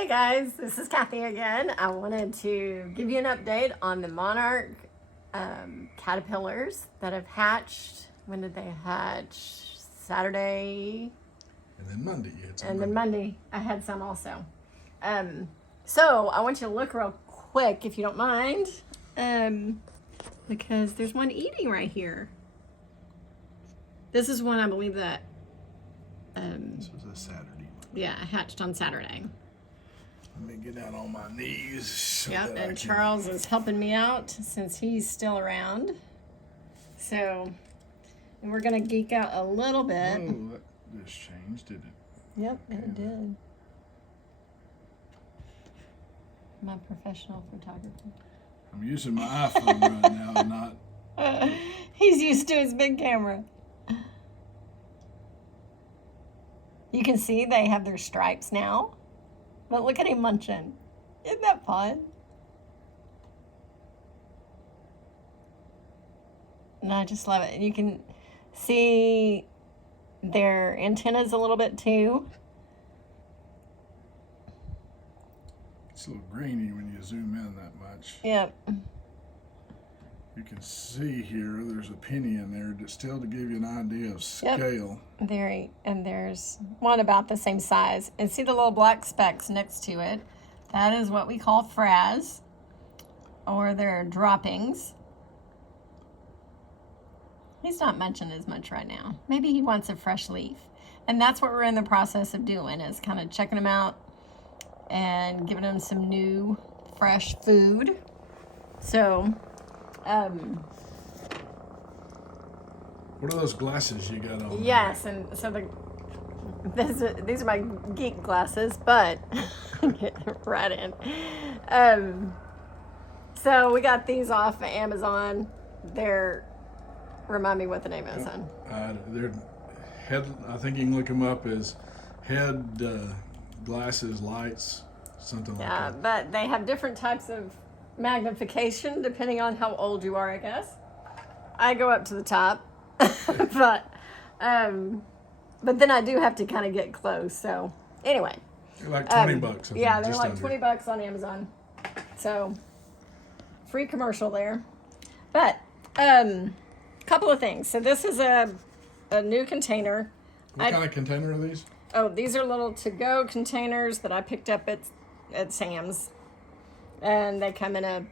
Hey guys, this is Kathy again. I wanted to give you an update on the Monarch caterpillars that have hatched. When did they hatch? Saturday. And then Monday you had some. And then Monday I had some also. So I want you to look real quick if you don't mind, because there's one eating right here. This is one I believe that. This was a Saturday one. Yeah, hatched on Saturday. Let me get down on my knees. So Yep, that and Charles is helping me out since he's still around. So, and we're gonna geek out a little bit. Whoa, that just changed, did it? Yep, it did. My professional photographer. I'm using my iPhone right now, not. He's used to his big camera. You can see they have their stripes now. But look at him munching. Isn't that fun? And I just love it. And you can see their antennas a little bit too. It's a little grainy when you zoom in that much. Yep. You can see here there's a penny in there just still to give you an idea of scale. Yep. And there's one about the same size. And see the little black specks next to it? That is what we call frass, or their droppings. He's not munching as much right now. Maybe he wants a fresh leaf. And that's what we're in the process of doing, is kind of checking them out and giving them some new, fresh food. So, what are those glasses you got on? yes, and so these are my geek glasses, but get right in. So we got these off of Amazon. Remind me what the name is on. They're I think you can look them up as head glasses, lights, something like Yeah, that. but they have different types of magnification depending on how old you are, I guess. I go up to the top, but then I do have to kind of get close. So anyway, They're like 20 bucks. I think, yeah, they're just like under. $20 on Amazon. So free commercial there. But couple of things. So this is a new container. What kind of container are these? Oh, these are little to-go containers that I picked up at Sam's. And they come in a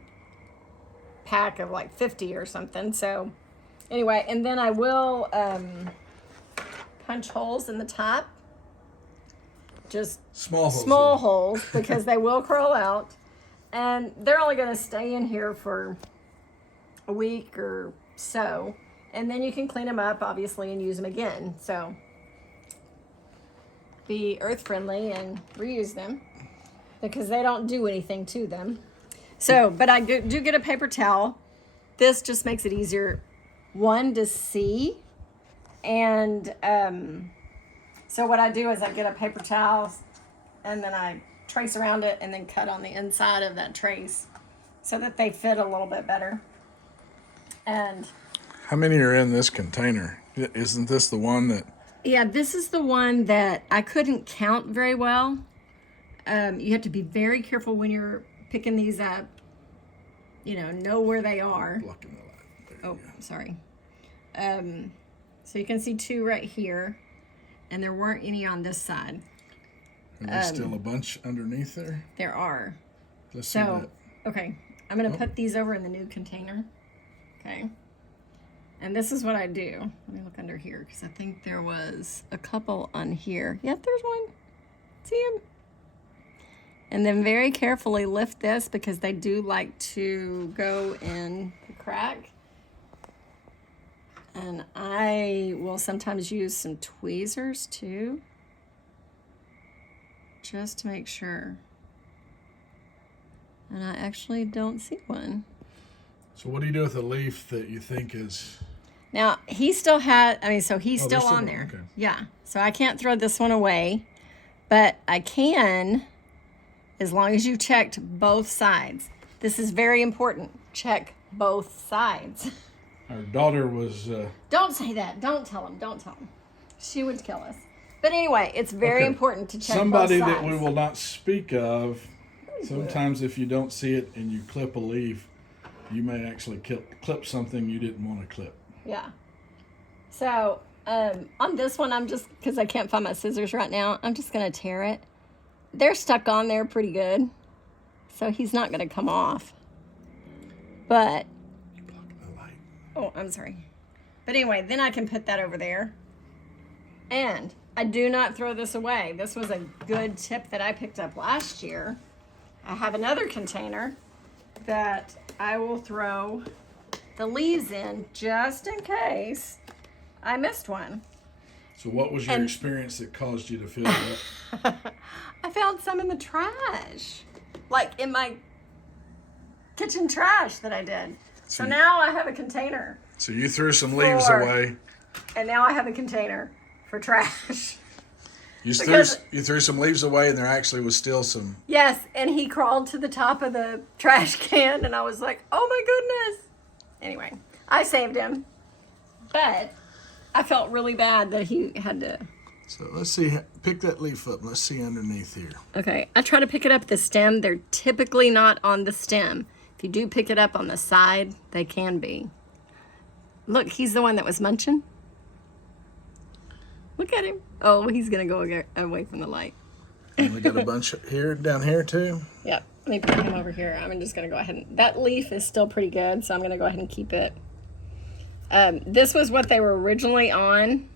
pack of like 50 or something. So anyway, and then I will punch holes in the top. Just Small holes because they will curl out. And they're only going to stay in here for a week or so. And then you can clean them up, obviously, and use them again. So be earth friendly and reuse them, because they don't do anything to them. So, but I do get a paper towel. This just makes it easier, one, to see. And so what I do is I get a paper towel and then I trace around it and then cut on the inside of that trace so that they fit a little bit better. And How many are in this container? Isn't this the one that... yeah, this is the one that I couldn't count very well. You have to be very careful when you're picking these up. Know where they are. Blocking the light. There you go. Sorry. So you can see two right here, and there weren't any on this side. Are there still a bunch underneath there? There are. Let's see that. Okay, I'm gonna put these over in the new container. Okay. And this is what I do. Let me look under here, because I think there was a couple on here. Yep, there's one. See him? And then very carefully lift this, because they do like to go in the crack. And I will sometimes use some tweezers too, just to make sure. And I actually don't see one. So what do you do with a leaf that you think is... Now, he still had, so he's still still on there, there. okay. Yeah. So I can't throw this one away, but I can, as long as you checked both sides. This is very important. Check both sides. Our daughter was... Don't say that. Don't tell him. Don't tell him. She would kill us. But anyway, it's very Okay. important to check Somebody both that sides. we will not speak of. Sometimes if you don't see it and you clip a leaf, you may actually clip something you didn't want to clip. Yeah. So on this one, I'm just, because I can't find my scissors right now, I'm just going to tear it. They're stuck on there pretty good. So he's not going to come off. But, oh, I'm sorry. But anyway, then I can put that over there. And I do not throw this away. This was a good tip that I picked up last year. I have another container that I will throw the leaves in just in case I missed one. So what was your experience that caused you to feel that? I found some in the trash. Like in my kitchen trash that I did. So now I have a container. So you threw some leaves away. And now I have a container for trash. You threw some leaves away, and there actually was still some. Yes, and he crawled to the top of the trash can, and I was like, oh my goodness. Anyway, I saved him. But I felt really bad that he had to. So let's see. Pick that leaf up. Let's see underneath here. Okay, I try to pick it up the stem. They're typically not on the stem. If you do pick it up on the side, they can be. Look, he's the one that was munching. Look at him. Oh, he's going to go away from the light. And we got a bunch here, down here too. Yep. Let me put him over here. I'm just going to go ahead and... That leaf is still pretty good, so I'm going to go ahead and keep it. This was what they were originally on.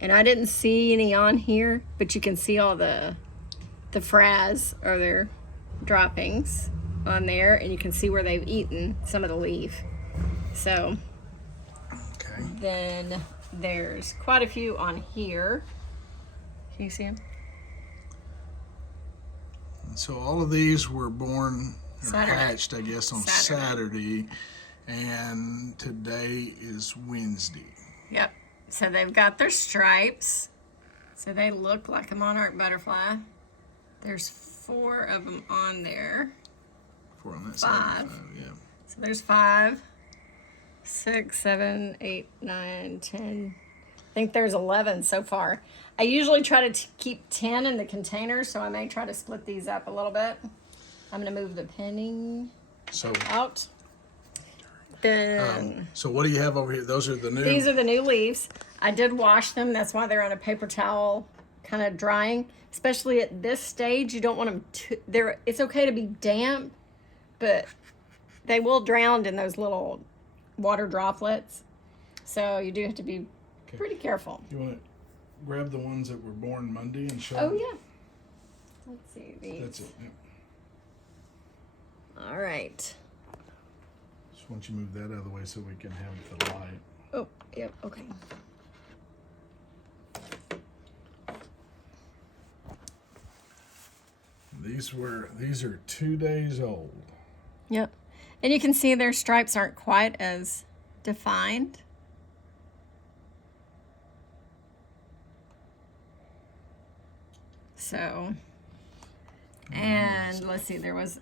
And I didn't see any on here, but you can see all the frass or their droppings on there. And you can see where they've eaten some of the leaf. So... Okay. Then there's quite a few on here. Can you see them? So all of these were born or Saturday. hatched, I guess, on Saturday. And today is Wednesday. Yep. So they've got their stripes. So they look like a monarch butterfly. There's 4 of them on there. 4 on that 5. side. 5, yeah. So there's 5, 6, 7, 8, 9, 10. I think there's 11 so far. I usually try to keep 10 in the container, so I may try to split these up a little bit. I'm going to move the pinning out. Then so what do you have over here? Those are the new... These are the new leaves. I did wash them. That's why they're on a paper towel kind of drying. Especially at this stage, you don't want them to... It's okay to be damp, but they will drown in those little water droplets. So you do have to be pretty careful. You want to grab the ones that were born Monday and show Oh, them? yeah. Let's see these. That's it. Yep. All right. Just want you to move that out of the way so we can have the light. Oh, yep, okay. These are 2 days old. Yep. And you can see their stripes aren't quite as defined. So, and let's see, there was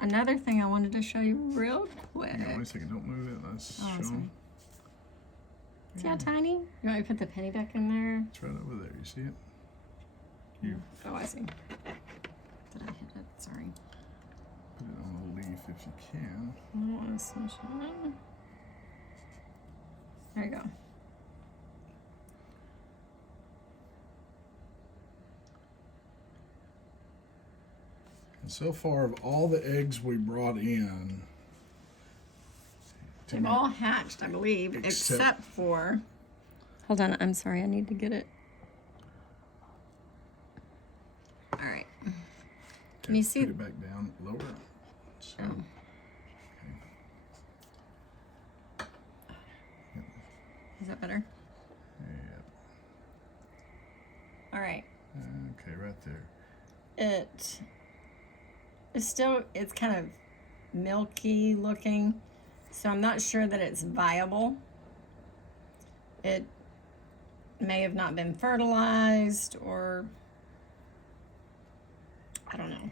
another thing I wanted to show you real quick. Hang on, wait a second, don't move it. Let's Oh, show sorry. them. See how tiny? You want me to put the penny back in there? It's right over there. You see it? Here, Oh, I see. Did I hit it? Sorry. put it on the leaf if you can. I don't want to smush it. There you go. And so far, of all the eggs we brought in, They've all hatched, I believe, except for... Hold on, I'm sorry, I need to get it. All right. Can you see? Put it back down, lower. So, Oh. Is that better? yeah. All right. Okay, right there. It's kind of milky looking, so I'm not sure that it's viable. It may have not been fertilized, or I don't know.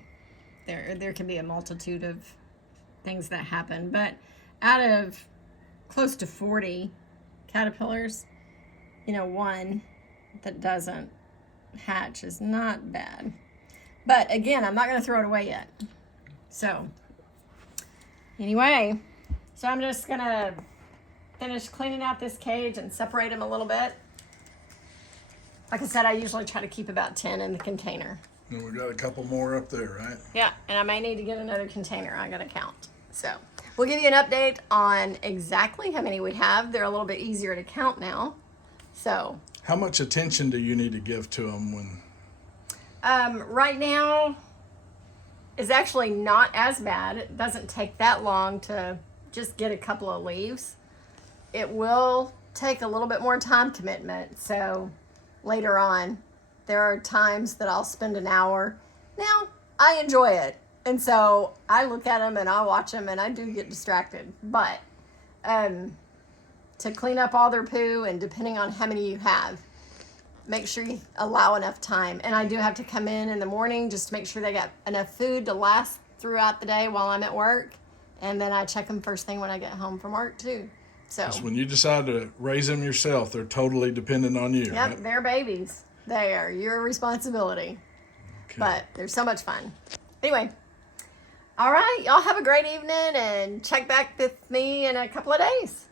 There can be a multitude of things that happen, but out of close to 40 caterpillars, one that doesn't hatch is not bad. But again, I'm not going to throw it away yet. So anyway, so I'm just going to finish cleaning out this cage and separate them a little bit. Like I said, I usually try to keep about 10 in the container. And we got a couple more up there, right? Yeah, and I may need to get another container. I got to count. So we'll give you an update on exactly how many we have. They're a little bit easier to count now. So how much attention do you need to give to them when? Right now is actually not as bad. It doesn't take that long to just get a couple of leaves. It will take a little bit more time commitment. So later on, there are times that I'll spend an hour. Now, I enjoy it. And so I look at them and I watch them and I do get distracted. But to clean up all their poo, and depending on how many you have, make sure you allow enough time. And I do have to come in the morning just to make sure they got enough food to last throughout the day while I'm at work. And then I check them first thing when I get home from work too. So when you decide to raise them yourself, they're totally dependent on you. Yep, right? they're babies. They are your responsibility. Okay. But they're so much fun. Anyway, all right, y'all have a great evening and check back with me in a couple of days.